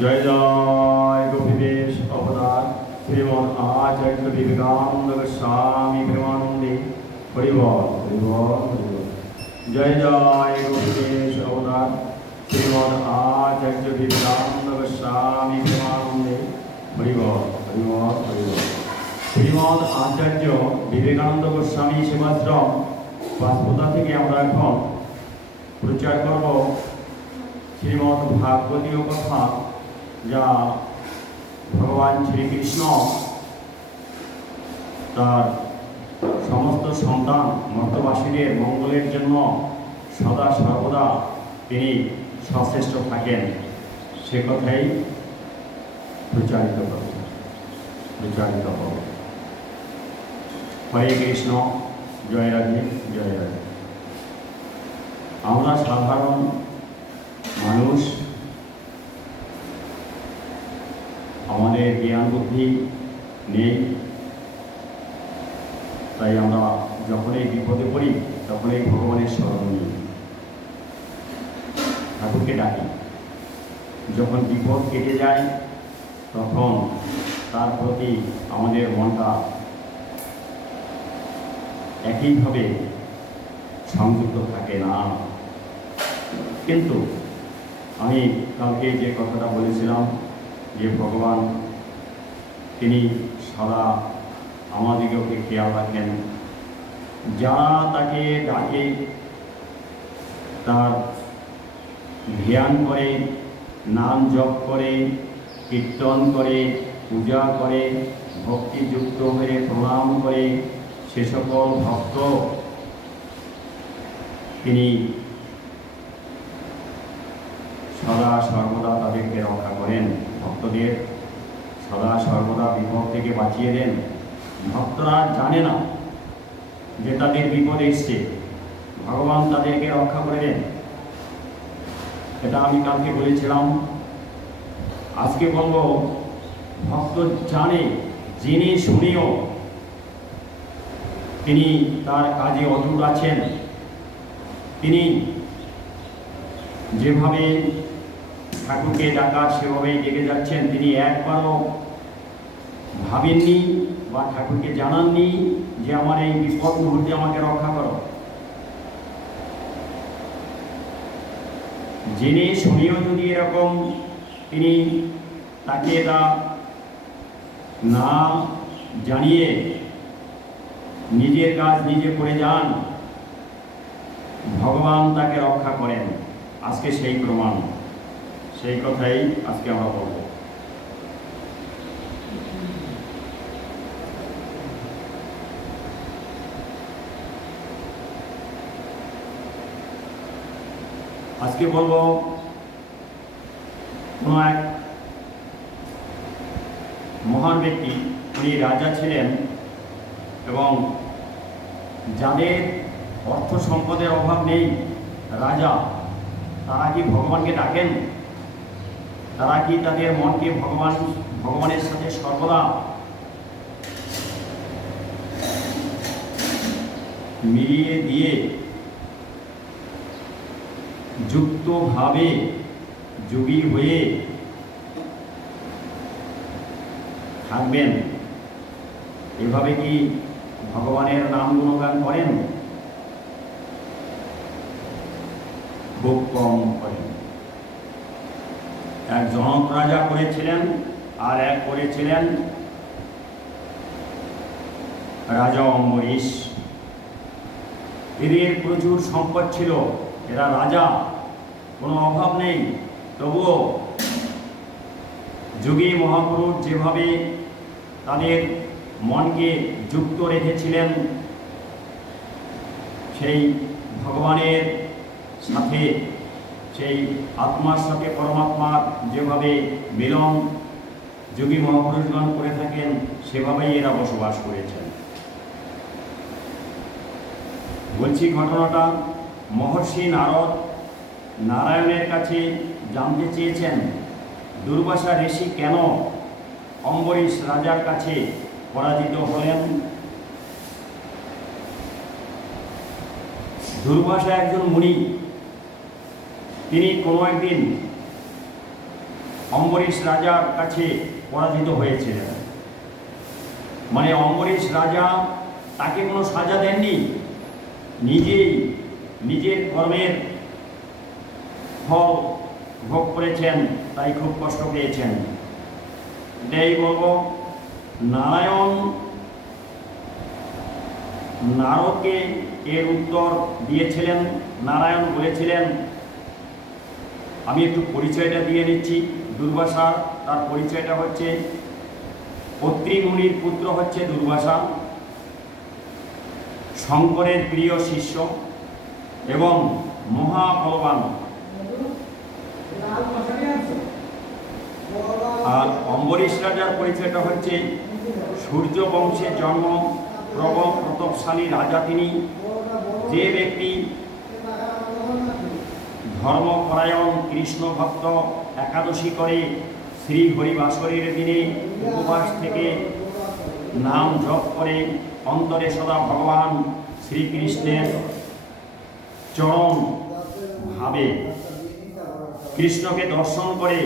জয় জয় গোপীবেশ অবতার শ্রীমদ আচার্য বিবেকানন্দ গোস্বামী প্রেমানন্দে হরিবল হরিবল হরিবল। জয় জয় গোপীবেশ অবতার শ্রীমদ আচার্য বিবেকানন্দ গোস্বামী প্রেমানন্দে হরিবল হরিবল হরিবল। শ্রীমদ আচার্য বিবেকানন্দ গোস্বামী সেবাশ্রম বাসপোতা থেকে আমরা এখন প্রচার করব শ্রীমদ ভাগবতীয় কথা, যা ভগবান শ্রীকৃষ্ণ তার সমস্ত সন্তান মর্তবাসীদের মঙ্গলের জন্য সদা সর্বদা তিনি সচেষ্ট থাকেন, সে কথাই প্রচারিত করব। হরে কৃষ্ণ, জয় রাধে জয় রাধে। আমরা সাধারণ মানুষ, আমাদের জ্ঞান বুদ্ধি নেই, তাই আমরা যখনই বিপদে পড়ি তখনই ভগবানের স্মরণ নিই, ঠাকুরকে ডাকি। যখন বিপদ কেটে যায় তখন তার প্রতি আমাদের মনটা একইভাবে সংযুক্ত থাকে না। কিন্তু আমি কালকে যে কথাটা বলেছিলাম যে ভগবান তিনি সদা আমাদিগকে খেয়াল রাখেন, যারা তাকে ডাকে, তার ধ্যান করে, নাম জপ করে, কীর্তন করে, পূজা করে, ভক্তিযুক্ত হয়ে প্রণাম করে, সে সকল ভক্ত তিনি সদা সর্বদা তাদেরকে রক্ষা করেন, ভক্তদের সদা সর্বদা বিপদ থেকে বাঁচিয়ে দেন। ভক্তরা জানে না যে তাদের বিপদ এসছে, ভগবান তাদেরকে রক্ষা করে দেন। এটা আমি কালকে বলেছিলাম। আজকে বলবো, ভক্ত জানে, জেনে শুনেও তিনি তার কাজে অটুট আছেন। তিনি যেভাবে ঠাকুরকে ডাকা সেভাবেই ডেকে যাচ্ছেন। তিনি একবারও ভাবেননি বা ঠাকুরকে জানাননি যে আমার এই বিপদ মুহূর্তে আমাকে রক্ষা করো। জেনে শুনেও যদি এরকম তিনি তাকে এটা না জানিয়ে নিজের কাজ নিজে করে যান, ভগবান তাকে রক্ষা করেন। আজকে সেই প্রমাণ, সেই কথাই আজকে আমরা বলব। আজকে বলব কোন এক মহান ব্যক্তি, উনি রাজা ছিলেন, এবং যাদের অর্থ সম্পদের অভাব নেই, রাজা, তারা কি ভগবানকে ডাকেন? তারা কি তাদের মনকে ভগবানের সাথে সর্বদা মিলিয়ে দিয়ে যুক্তভাবে যোগী হয়ে থাকবেন? এভাবে কি ভগবানের নাম গুণগান করেন? খুব কম করেন। এক জনক রাজা করেছিলেন, আর এক করেছিলেন রাজা অম্বরীশ। এদের প্রচুর সম্পদ ছিল, এরা রাজা, কোনো অভাব নেই। তবুও যোগী মহাপুরুষ যেভাবে তাদের মনকে যুক্ত রেখেছিলেন, সেই ভগবানের সাথে, সেই আত্মার সাথে পরমাত্মার যেভাবে মিলন যোগী মহাপুরুষগণ করে থাকেন, সেভাবেই এরা বসবাস করেছেন। বলছি ঘটনাটা, মহর্ষি নারদ নারায়ণের কাছে জানতে চেয়েছেন দুর্বাসা ঋষি কেন অম্বরীশ রাজার কাছে পরাজিত হলেন। দুর্বাসা একজন মুনি, তিনি কোনো একদিন অম্বরীশ রাজার কাছে পরাজিত হয়েছিলেন। মানে অম্বরীশ রাজা তাকে কোনো সাজা দেননি, নিজেই নিজের কর্মের ফল ভোগ করেছেন, তাই খুব কষ্ট পেয়েছেন। এটাই বলবো, নারায়ণ নারদকে এর উত্তর দিয়েছিলেন। নারায়ণ বলেছিলেন, আমি একটু পরিচয়টা দিয়ে নিচ্ছি দুর্বাসার। তার পরিচয়টা হচ্ছে, অত্রি মুনির পুত্র হচ্ছে দুর্বাসা, শঙ্করের প্রিয় শিষ্য এবং মহাবলবান। আর অম্বরীশ রাজার পরিচয়টা হচ্ছে, সূর্য বংশের জন্ম, প্রবল প্রতাপশালী রাজা তিনি। যে ব্যক্তি ধর্মপরায়ণ, কৃষ্ণ ভক্ত, একাদশী করে, শ্রী হরিবাসরের দিনে উপবাস থেকে নাম জপ করে, অন্তরে সদা ভগবান শ্রীকৃষ্ণের চরণ ভাবে কৃষ্ণকে দর্শন করে,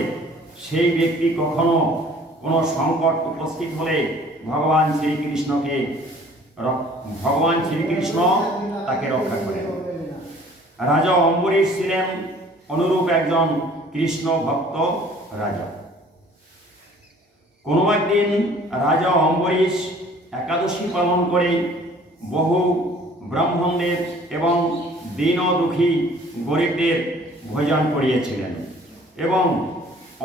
সেই ব্যক্তি কখনো কোনো সংকট উপস্থিত হলে ভগবান শ্রীকৃষ্ণ তাকে রক্ষা করেন। রাজা অম্বরীশ ছিলেন অনুরূপ একজন কৃষ্ণ ভক্ত রাজা। কোনো একদিন রাজা অম্বরীশ একাদশী পালন করে বহু ব্রাহ্মণদের এবং দীন দুঃখী গরিবদের ভোজন করিয়েছিলেন এবং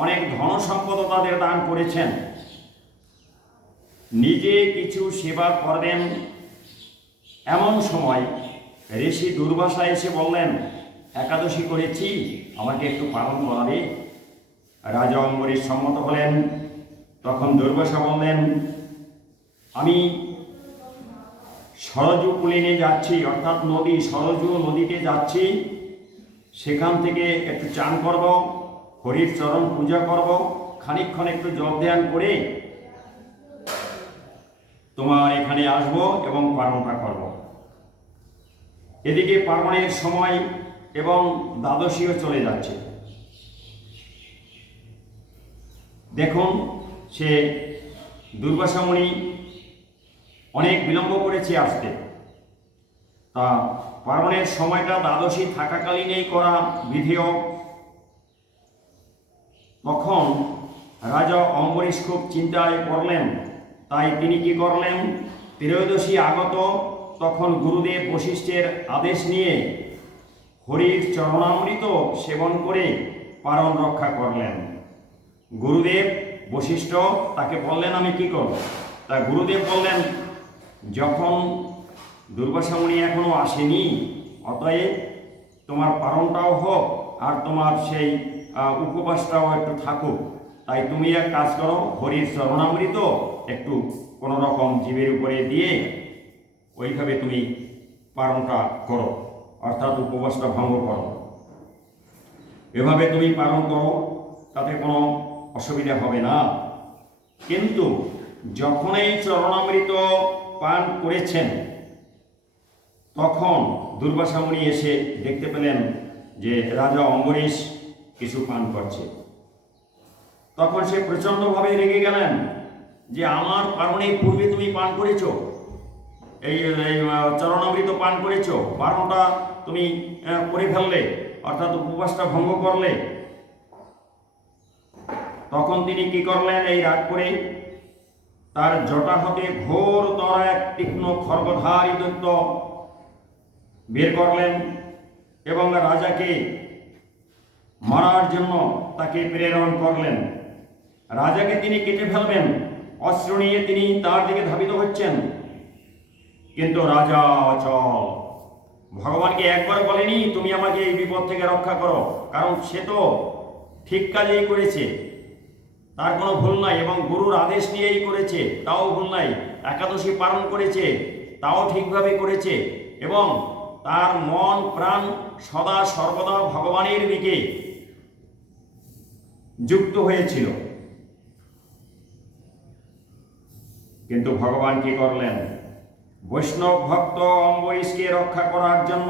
অনেক ধন সম্পদ তাদের দান করেছেন। নিজে কিছু সেবা করবেন এমন সময় ঋষি দুর্বাসা এসে বললেন, একাদশী করেছি, আমাকে একটু পালন করাবে। রাজা অম্বরীশ সম্মত হলেন। তখন দুর্বাসা বললেন, আমি সরজু কুলিনে যাচ্ছি, অর্থাৎ নদী, সরজু নদীতে যাচ্ছি, সেখান থেকে একটু চান করব, হরির চরণ পূজা করব, খানিকক্ষণ একটু জপ ধ্যান করে তোমার এখানে আসব এবং পালনটা করব। এদিকে পার্বণের সময় এবং দ্বাদশীও চলে যাচ্ছে। দেখুন, সে দুর্বাসা মুনি অনেক বিলম্ব করেছে আসতে। তা পার্বণের সময়টা দ্বাদশী থাকাকালীনই করা বিধেয়। তখন রাজা অম্বরীশ খুব চিন্তায় পড়লেন। তাই তিনি কি করলেন, ত্রয়োদশী আগত, তখন গুরুদেব বশিষ্ঠের আদেশ নিয়ে হরির চরণামৃত সেবন করে পারণ রক্ষা করলেন। গুরুদেব বশিষ্ঠ তাকে বললেন, আমি কি করব? তা গুরুদেব বললেন, যখন দুর্বাসা মুনি এখনো আসেনি, অতএব তোমার পারণটাও হোক আর তোমার সেই উপবাসটাও একটু থাকুক। তাই তুমি এক কাজ করো, হরির চরণামৃত একটু কোনো রকম জীবের উপরে দিয়ে ওইভাবে তুমি পালনটা করো, অর্থাৎ উপবাসটা ভঙ্গ করো। এভাবে তুমি পালন করো, তাতে কোনো অসুবিধা হবে না। কিন্তু যখন এই চরণামৃত পান করেছেন, তখন দুর্বাসা মুনি এসে দেখতে পেলেন যে রাজা অম্বরীশ কিছু পান করছে। তখন সে প্রচণ্ডভাবে রেগে গেলেন যে, আমার পারণের পূর্বে তুমি পান করেছ, এই চরণামৃত পান করেছ, পারণটা তুমি করে ফেললে, অর্থাৎ উপবাসটা ভঙ্গ করলে। তখন তিনি কি করলেন, এই রাগ করে তার জটা হতে ঘোরতর এক তীক্ষ্ণ খর্গধারী দৈত্য বের করলেন এবং রাজাকে মারার জন্য তাকে প্রেরণ করলেন। রাজাকে তিনি কেটে ফেলবেন, অস্ত্র নিয়ে তিনি তার দিকে ধাবিত হচ্ছেন। কিন্তু রাজা অচল। ভগবানকে একবার বলেনি তুমি আমাকে এই বিপদ থেকে রক্ষা করো, কারণ সে তো ঠিক কাজেই করেছে, তার কোনো ভুল নাই, এবং গুরুর আদেশ নিয়েই করেছে, তাও ভুল নাই। একাদশী পালন করেছে, তাও ঠিকভাবে করেছে, এবং তার মন প্রাণ সদা সর্বদা ভগবানের দিকে যুক্ত হয়েছিল। কিন্তু ভগবান কি করলেন, বৈষ্ণব ভক্ত অম্বরীশকে রক্ষা করার জন্য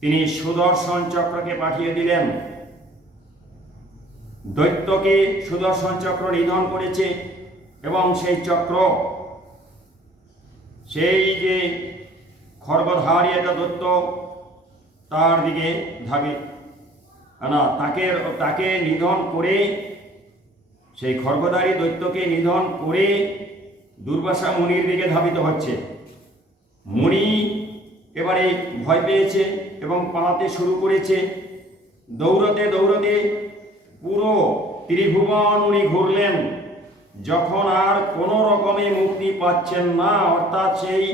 তিনি সুদর্শন চক্রকে পাঠিয়ে দিলেন। দৈত্যকে সুদর্শন চক্র নিধন করেছে এবং সেই চক্র সেই যে খড়গধারী একটা দৈত্য তার দিকে ধাবে না তাকে নিধন করে সেই খড়গধারী দৈত্যকে নিধন করে দুর্বাসা মুনির দিকে ধাবিত হচ্ছে। মুনি এবারে ভয় পেয়েছে এবং পালাতে শুরু করেছে। দৌড়তে দৌড়তে পুরো ত্রিভুবন উনি ঘুরলেন। যখন আর কোনো রকমে মুক্তি পাচ্ছেন না, অর্থাৎ সেই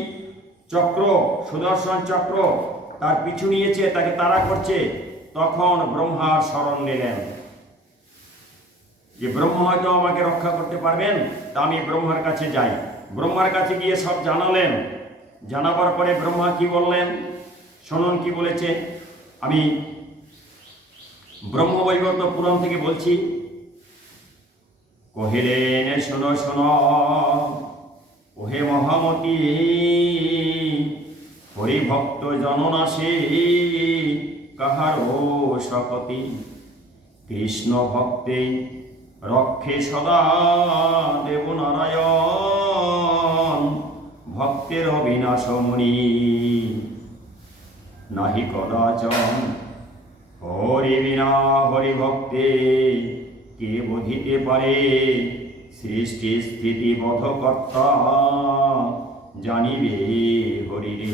চক্র সুদর্শন চক্র তার পিছু নিয়েছে, তাকে তাড়া করছে, তখন ব্রহ্মার শরণ নিলেন যে ব্রহ্মা হয়তো আমাকে রক্ষা করতে পারবেন, তা আমি ব্রহ্মার কাছে যাই। ব্রহ্মার কাছে গিয়ে সব জানালেন। জানাবার পরে ব্রহ্মা কি বললেন শুনুন কি বলেছে। আমি ব্রহ্মবৈবর্ত পুরাণ থেকে বলছি। কহিলেন শোনো শোনো ওহে মহামতি, হরিভক্ত জননাশে কাহারো শপতি, কৃষ্ণ ভক্তে রক্ষে সদা দেবনারায়ণ, ভক্তের বিনাশমণি নাহি কদাচন, হরি বিনা হরিভক্তে কে বোধিতে পারে, সৃষ্টি স্থিতি বধকর্তা জানিবে হরিরে,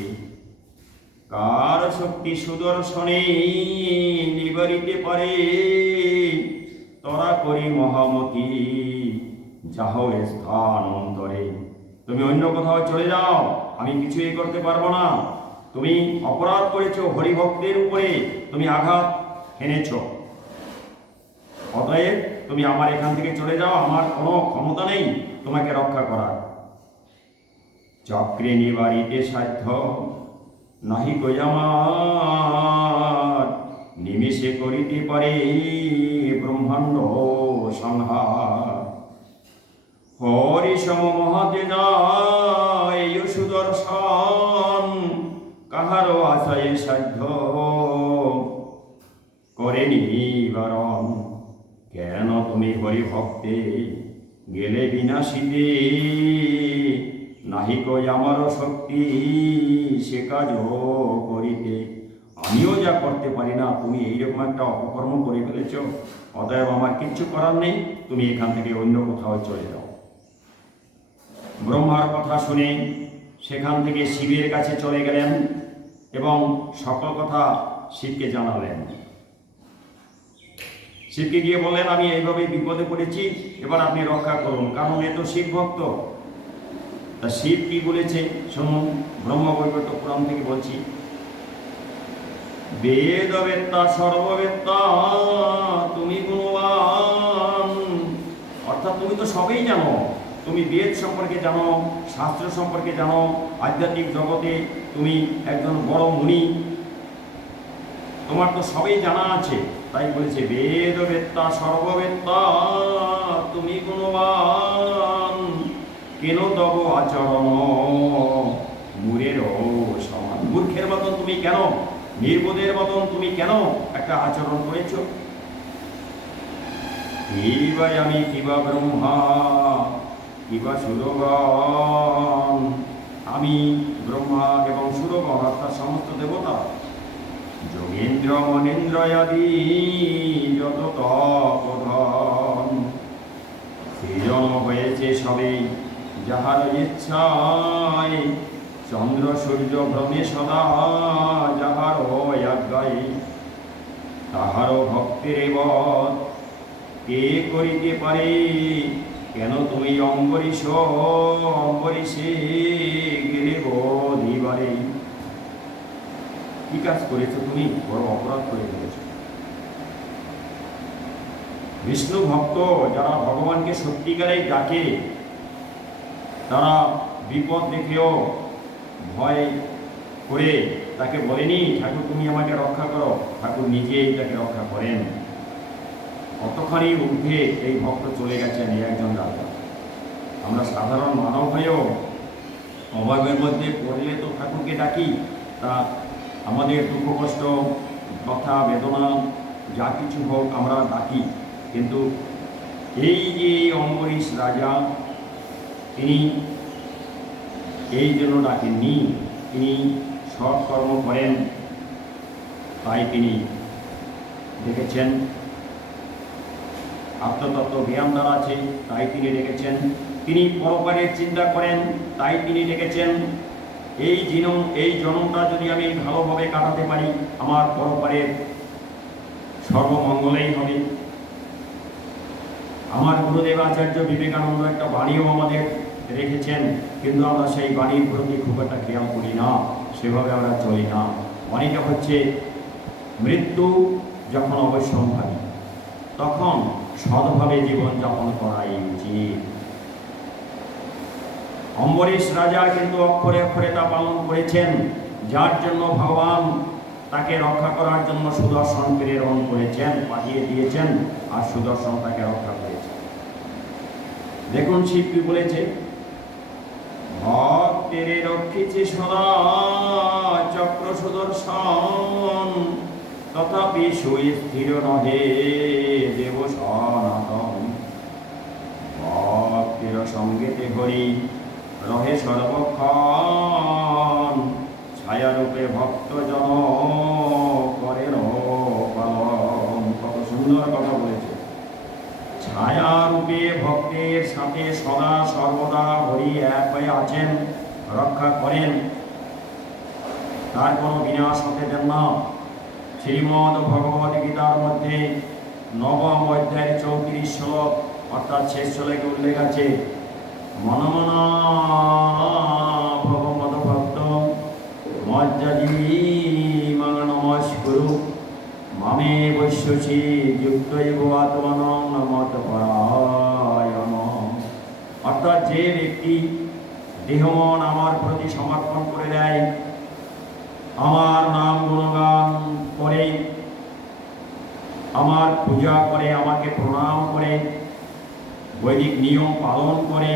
কার শক্তি সুদর্শনে নিবারিতে পারে, তরা করি মহামতি যাহ স্থান অন্তরে। তুমি অন্য কোথাও চলে যাও, আমি কিছুই করতে পারবো না। তুমি অপরাধ করেছো, হরিভক্তের উপরে তুমি আঘাত এনেছ, অতএব তুমি আমার এখান থেকে চলে যাও, আমার কোনো ক্ষমতা নেই তোমাকে রক্ষা করার। চক্রে নিবারিতে সাধ্য নাহি কই আমার, নিমিষে করিতে পারে ব্রহ্মাণ্ড সংহার। হরি সম মহাতেজা এই সুদর্শন, কাহারও আশায় সাধ্য করে নিবারণ। কেন তুমি হরিভক্তে গেলে বিনাশিতে, নাহি কই আমারও শক্তি সে কাজ করিতে। আমিও যা করতে পারি না, তুমি এইরকম একটা অপকর্ম করে ফেলেছ, অতএব আমার কিচ্ছু করার নেই, তুমি এখান থেকে অন্য কোথাও চলে যাও। ব্রহ্মার কথা শুনে সেখান থেকে শিবের কাছে চলে গেলেন এবং সকল কথা শিবকে জানালেন। শিবকে গিয়ে বললেন আমি এইভাবে বিপদে পড়েছি, এবার আপনি রক্ষা করুন, কারণ এ তো শিব ভক্ত। তা শিব কি বলেছে শুনুন, ব্রহ্মবৈবর্ত পুরাণ থেকে বলছি। বেদবেত্তা সর্ববেত্তা তুমি গুণবান, অর্থাৎ তুমি তো সবই জানো, তুমি বেদ সম্পর্কে জানো, শাস্ত্র সম্পর্কে জানো, আধ্যাত্মিক জগতে তুমি একজন বড় মুনি, তোমার তো সবই জানা আছে। তাই বলেছে বেদবেত্তা সর্ববেত্তা তুমি গুণবান, কেন তব আচরণ মূরের সমান। মূর্খের মতন তুমি কেন, নির্বোধের মতন তুমি কেন একটা আচরণ করেছ। কিবা আমি কিবা ব্রহ্মা কিবা সুরগণ, আমি ব্রহ্মা এবং সুরগণ অর্থাৎ সমস্ত দেবতা, যোগেন্দ্র মনেন্দ্র আদি যত তপধন, সৃজন হয়েছে সবে যাহার ইচ্ছায়, চন্দ্র সূর্য ভ্রমে সদা যাহার আজ্ঞায়, তাহারও ভক্তের বধ কে করিতে পারে। কেন তুমি অম্বরীশে গেলে বধিবারে। কি কাজ করেছো তুমি, বড় অপরাধ করে ফেলেছ। বিষ্ণু ভক্ত যারা ভগবানকে সত্যিকারেই ডাকে, তারা বিপদ দেখেও ভয় করে তাকে বলেনি ঠাকুর তুমি আমাকে রক্ষা করো, ঠাকুর নিজেই তাকে রক্ষা করেন। কতখানি ঊর্ধ্বে এই ভক্ত চলে গেছেন এই একজন রাজা। আমরা সাধারণ মানব হয়েও অভাবের মধ্যে পড়লে তো ঠাকুরকে ডাকি, তা আমাদের দুঃখ কষ্ট কথা বেদনা যা কিছু হোক আমরা ডাকি, কিন্তু এই যে অম্বরীশ রাজা, তিনি এই জন্য ডাকেননি, তিনি সৎকর্ম করেন, তাই তিনি ডেকেছেন। আত্মতত্ত্ব জ্ঞান দ্বারা আছে, তাই তিনি ডেকেছেন। তিনি পরকারের চিন্তা করেন, তাই তিনি ডেকেছেন। এই জন্মটা যদি আমি ভালোভাবে কাটাতে পারি, আমার পরকারের সর্বমঙ্গলেই হবে। আমার গুরুদেব আচার্য বিবেকানন্দ একটা বাণীও আমাদের রেখেছেন, কিন্তু আমরা সেই বাণীর প্রতি খুব একটা খেয়াল করি না, সেভাবে আমরা চলি না। বাণীটা হচ্ছে, মৃত্যু যখন অবশ্যম্ভাবী, তখন সৎভাবে জীবনযাপন করাই উচিত। অম্বরীশ রাজা কিন্তু অক্ষরে অক্ষরে তা পালন করেছেন, যার জন্য ভগবান তাকে রক্ষা করার জন্য সুদর্শন প্রেরণ করেছেন, পাঠিয়ে দিয়েছেন, আর সুদর্শন তাকে রক্ষা করেছেন। দেখুন শিব কি বলেছে, ভক্তের রক্ষিছে সদা চক্র সুদর্শন, তথাপি সুস্থির নহে দেব সনাতন। ভক্তের সঙ্গেতে হরি রহে সর্বক্ষণ, ছায়ারূপে ভক্তজন করেন পালন। কত সুন্দর কথা বলেছে। ছায়ারূপে ভক্তের সাথে সদা সর্বদা হরি এক হয়ে আছেন, রক্ষা করেন, তার কোনো বিনাশ হতে দেন না। শ্রীমদ্ ভগবদ গীতার মধ্যে নবম অধ্যায়ের 34 শ্লোক, অর্থাৎ শেষ শ্লোকে উল্লেখ আছে, মনমনা ভগবদ ভক্ত মজ্জাজি মাং নমস্কুরু মামে বৈশ্যসি যুক্তৈব আত্মনং মত পরায়ণ। অর্থাৎ যে ব্যক্তি দেহমন আমার প্রতি সমর্পণ করে দেয়, আমার নাম গুণগান করে, আমার পূজা করে, আমাকে প্রণাম করে, বৈদিক নিয়ম পালন করে,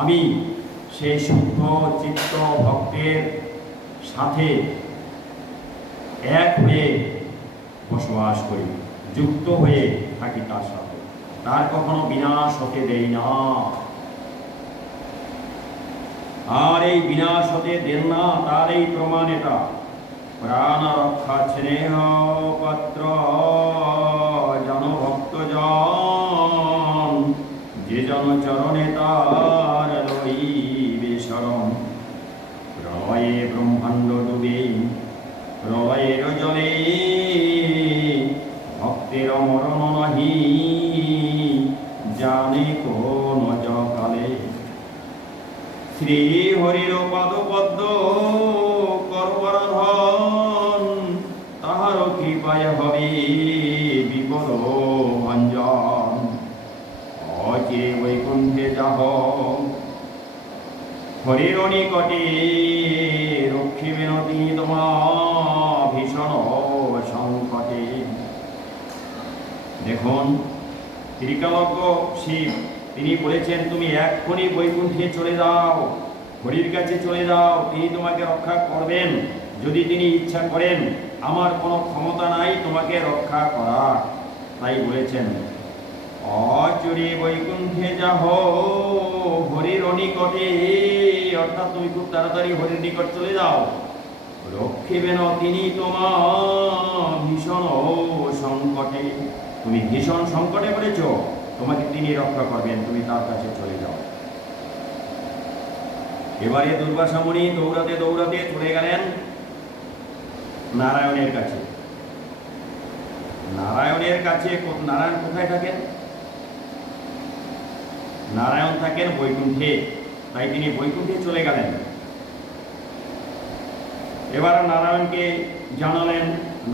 আমি সেই শুদ্ধ চিত্ত ভক্তের সাথে এক হয়ে বসবাস করি, যুক্ত হয়ে থাকি তার সাথে, তার কখনো বিনাশ হতে দেই না। আর এই বিনাশ হতে দেন না, তার এই প্রমাণ এটা, প্রাণ রক্ষা স্নেহ পত্র জন ভক্ত জন, যে জন চরণে তার লইবে শরণ। প্রলয়ে ব্রহ্মাণ্ড ডুবে প্রলয়ের জলে, ভক্তের মরণ নহি জানে কোন কালে। শ্রী হরির পাদপদ্ম করবরাধন, তাহার কৃপায় হবে বিপদ ভঞ্জন। অচিরে বৈকুণ্ঠে যাহ হরির নিকটে, রক্ষিবেন তিনি তোমা ভীষণ সংকটে। দেখুন ত্রিকালজ্ঞ শিব তিনি বলেছেন, তুমি এক্ষুনি বৈকুণ্ঠে চলে যাও, হরির কাছে চলে যাও, তিনি তোমাকে রক্ষা করবেন যদি তিনি ইচ্ছা করেন। আমার কোনো ক্ষমতা নাই তোমাকে রক্ষা করার, তাই বলেছেন অচিরে বৈকুণ্ঠে যাহ হরির নিকটে, অর্থাৎ তুমি খুব তাড়াতাড়ি হরির নিকট চলে যাও। রক্ষিবেন তিনি তোমা ভীষণ সংকটে, তুমি ভীষণ সংকটে পড়েছ, তোমাকে তিনি রক্ষা করবেন, তুমি তার কাছে চলে যাও। এবারে দুর্বাসা মুনি দৌড়াতে দৌড়াতে চলে গেলেন নারায়ণের কাছে। নারায়ণের কাছে, নারায়ণ কোথায় থাকেন? নারায়ণ থাকেন বৈকুণ্ঠে, তাই তিনি বৈকুণ্ঠে চলে গেলেন। এবার নারায়ণকে জানালেন।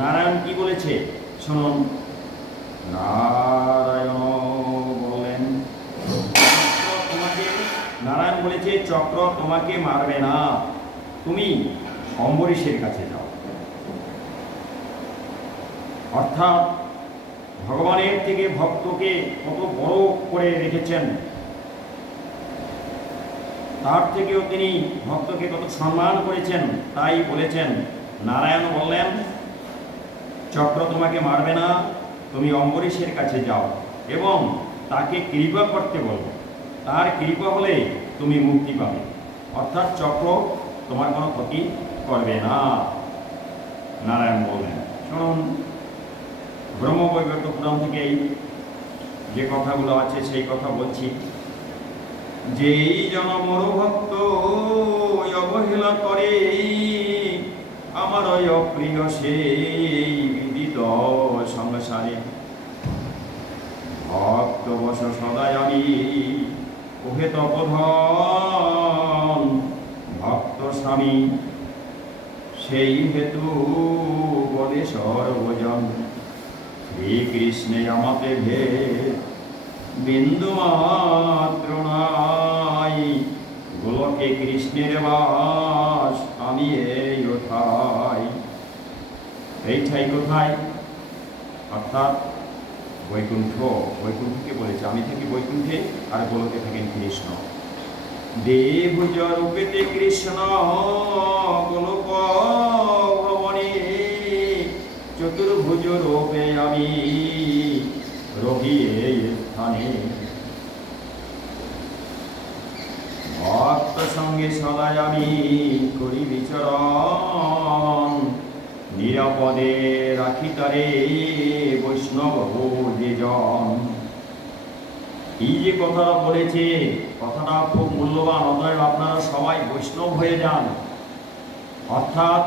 নারায়ণ কি বলেছে শুনুন। নারায়ণ বলেন, নারায়ণ বলেছে চক্র তোমাকে মারবে না, তুমি অম্বরীশের কাছে যাও। অর্থাৎ ভগবানের থেকে ভক্তকে কত বড় করে রেখেছেন, তার থেকেও তিনি ভক্তকে কত সম্মান করেছেন, তাই বলেছেন। নারায়ণ বললেন চক্র তোমাকে মারবে না, তুমি অম্বরীশের কাছে যাও এবং তাকে কৃপা করতে বলো। তার কৃপা হলে তুমি মুক্তি পাবে, অর্থাৎ চক্র তোমার কোনো ক্ষতি করবে না। নারায়ণ বললেন। শুনুন, ব্রহ্মবৈবর্ত পুরাণ থেকে যে কথাগুলো আছে সেই কথা বলছি। যেই জন মোর ভক্ত অবহেলা করে, আমার অপ্রিয় সেই বিদিত সংসারে, ভক্ত বস সদাই আমি ওহে তপধন ভক্ত স্বামী, সেই হেতু বলে সর্বজন, শ্রীকৃষ্ণে আমাতে ভেদ বিন্দু মাত্র নাই, গোলকে কৃষ্ণের বাস আমি এই ওঠাই। এইটাই কোথায়? অর্থাৎ বৈকুণ্ঠ। বৈকুণ্ঠকে বলেছে, আমি থাকি বৈকুণ্ঠে আর গোলকে থাকেন কৃষ্ণ। দেবভুজ রূপেতে কৃষ্ণ গোলক ভবনে, চতুর্ভুজ রূপে আমি রহি এই স্থানে, ভক্ত সঙ্গে সদাই আমি করি বিচরণ, নিরাপদে রাখি তারে বৈষ্ণব যে জন। এই যে কথাটা বলেছে, কথাটা খুব মূল্যবান। অতএব আপনারা সবাই বৈষ্ণব হয়ে যান, অর্থাৎ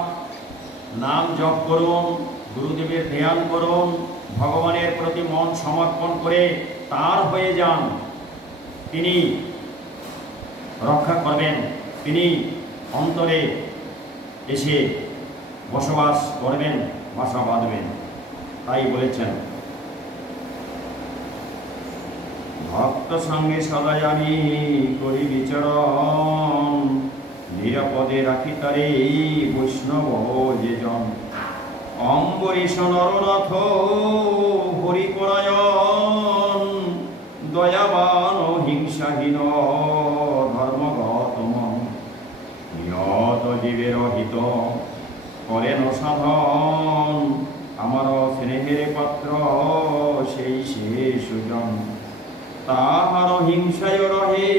নাম জপ করুন, গুরুদেবের ধ্যান করুন, ভগবানের প্রতি মন সমর্পণ করে তার হয়ে যান। তিনি রক্ষা করবেন, তিনি অন্তরে এসে বসবাস করবেন, বাসা বাঁধবেন। তাই বলেছেন, ভক্ত সঙ্গে সদাই আমি করি বিচরণ, নিরাপদে রাখি তারে বৈষ্ণব যে জন। অম্বরীশ নরনাথ হরিপরায়ণ, দয়াবান হিংসাহীন ধর্মগত মন, নিয়ত জীবের হিত করেন সাধন, আমার স্নেহের পাত্র সেই শেষ জন। তাহার হিংসায় রহে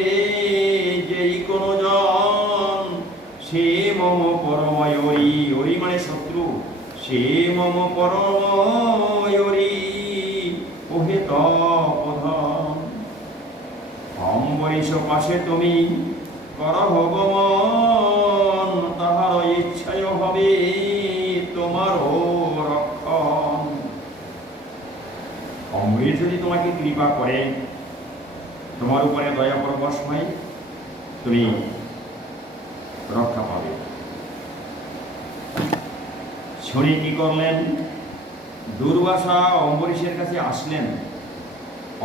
যেই কোন জন, সে মম পরময়রি। ওরি মানে শত্রু। সে মম পরময়রি ওহে তপধন। অম্বরীশ পাশে তুমি করহ গমন, তাহার ইচ্ছায় হবে তোমারও রক্ষণ। অম্বরীশ যদি তোমাকে কৃপা করে, তোমার উপরে দয়া পরবশ হয়, তুমি রক্ষা পাবে। শুনে কি করলেন? দুর্বাসা অম্বরীশের কাছে আসলেন।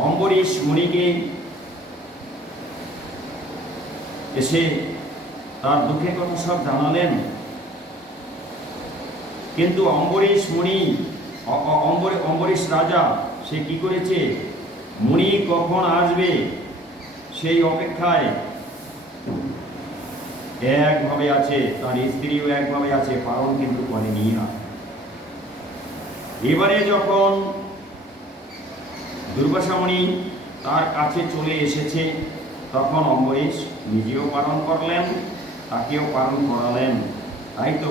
অম্বরীশ মুনিকে এসে তার দুঃখের কথা সব জানালেন। কিন্তু অম্বরীশ মুনি, অম্বরীশ রাজা, সে কি করেছে? মুনি কখন আসবে সেই অপেক্ষায় একভাবে আছে, তার স্ত্রীও একভাবে আছে, পালন কিন্তু করেনি না। এবারে যখন দুর্বাসা মুনি তার কাছে চলে এসেছে, তখন অম্বরীশ নিজেও পালন করলেন, তাকেও পালন করালেন। তাই তো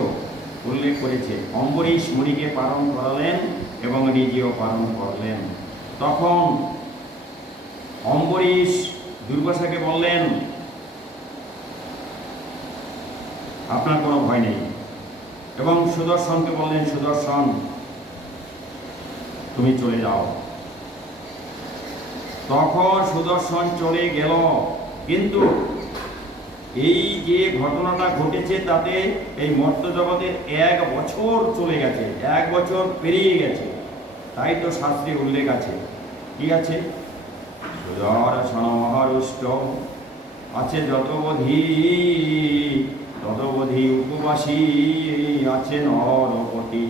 উল্লেখ করেছে, অম্বরীশ মুনিকে পালন করালেন এবং নিজেও পালন করলেন। তখন অম্বরীশ দুর্বাসাকে বললেন, আপনার কোনো ভয় নেই। এবং সুদর্শনকে বললেন, সুদর্শন তুমি চলে যাও। তখন সুদর্শন চলে গেল। কিন্তু এই যে ঘটনাটা ঘটেছে তাতে এই মর্ত জগতের 1 বছর চলে গেছে, 1 বছর পেরিয়ে গেছে। তাই তো শাস্ত্রে উল্লেখ আছে, কি আছে? সুদর্শন মহারুষ্ট আছে যতবধি, ততবধি উপবাসী আছে নরপতি।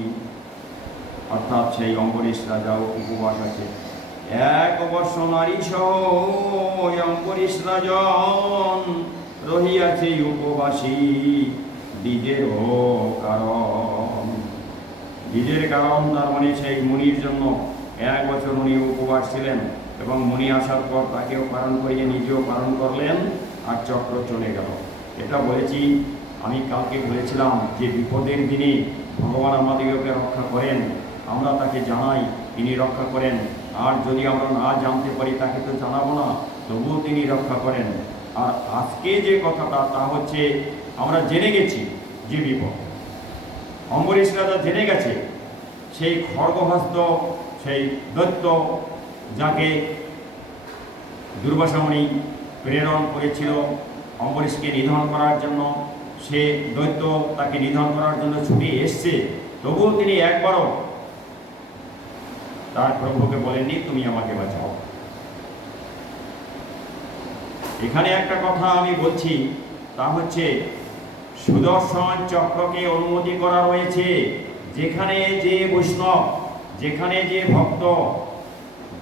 অর্থাৎ সেই অম্বরীশ রাজাও উপবাস আছে। 1 বর্ষ নারী সহ অম্বরীশ রাজন রহিয়াছে উপবাসী, দ্বিজেরও কারণ। দ্বিজের কারণ তার মানে সেই মুনির জন্য 1 বছর উনি উপবাস ছিলেন এবং মুনি আসার পর তাকেও পালন করিয়ে নিজেও পালন করলেন, আর চক্র চলে গেল। এটা বলেছি, আমি কালকে বলেছিলাম যে বিপদের দিনে ভগবান আমাদেরকে রক্ষা করেন, আমরা তাকে জানাই, তিনি রক্ষা করেন। আর যদি আমরা না জানতে পারি, তাকে তো জানাবো না, তবুও তিনি রক্ষা করেন। আর আজকে যে কথাটা, তা হচ্ছে আমরা জেনে গেছি যে বিপদ, অম্বরীশ রাজা জেনে গেছে সেই খড়গহস্ত, সেই দৈত্য যাকে দুর্বাসা মুনি প্রেরণ করেছিল অম্বরীশকে নিধন করার জন্য, সে দৈত্য তাকে নিধন করার জন্য ছুটে এসছে, তবুও তিনি একবারও তার প্রভুকে বলেননি তুমি আমাকে বাঁচাও। এখানে একটা কথা আমি বলছি, তা হচ্ছে সুদর্শন চক্রকে অনুমতি করা রয়েছে। যেখানে যে বৈষ্ণব, যেখানে যে ভক্ত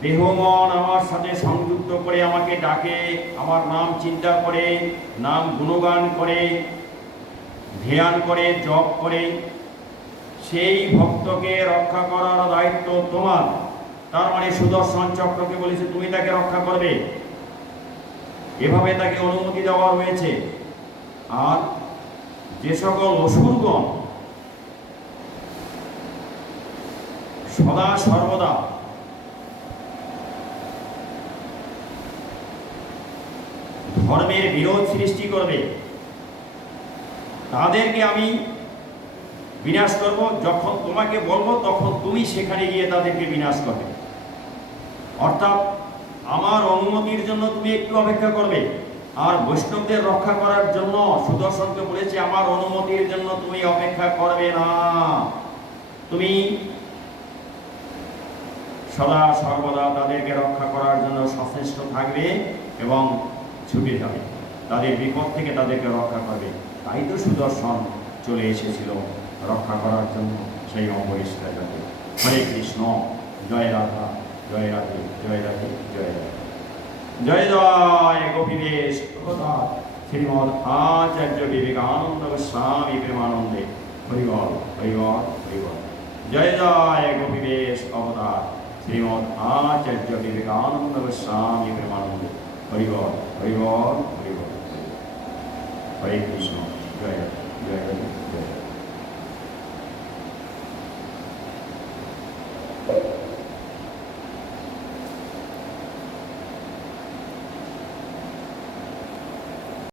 দেহমন আমার সাথে সংযুক্ত করে আমাকে ডাকে, আমার নাম চিন্তা করে, নাম গুণগান করে, ধ্যান করে, জপ করে, সেই ভক্তকে রক্ষা করার দায়িত্ব তোমার। তার মানে সুদর্শন চক্রকে বলেছে তুমি তাকে রক্ষা করবে, এভাবে তাকে অনুমতি দেওয়া রয়েছে। আর যে সকল অসুরগণ সদা সর্বদা ধর্মের বিরোধ সৃষ্টি করবে, তাদেরকে আমি বিনাশ করব। যখন তোমাকে বলবো তখন তুমি সেখানে গিয়ে তাদেরকে বিনাশ করবে। অর্থাৎ আমার অনুমতির জন্য তুমি একটু অপেক্ষা করবে। আর বৈষ্ণবদের রক্ষা করার জন্য সুদর্শনকে বলেছে আমার অনুমতির জন্য তুমি অপেক্ষা করবে না, তুমি সদা সর্বদা তাদেরকে রক্ষা করার জন্য সচেষ্ট থাকবে এবং ছুটে যাবে, তাদের বিপদ থেকে তাদেরকে রক্ষা করবে। তাই তো সুদর্শন চলে এসেছিল রক্ষা করার জন্য সেই অম্বরীশ রাজাকে। হরে কৃষ্ণ, জয় রাধা, জয় রাধে, জয় রাধে, জয় রাধে। জয় জয় গোপীবেশ অবতার শ্রীমদ আচার্য বিবেকানন্দ গোস্বামী প্রেমানন্দে। হরিবল, হরিবল, হরিবল। জয় জয় গোপীবেশ অবতার শ্রীমদ আচার্য বিবেকানন্দ গোস্বামী প্রেমানন্দে। হরিবল, হরিবল, হরিবল। হরে কৃষ্ণ, জয় রাধে, জয় রাধে।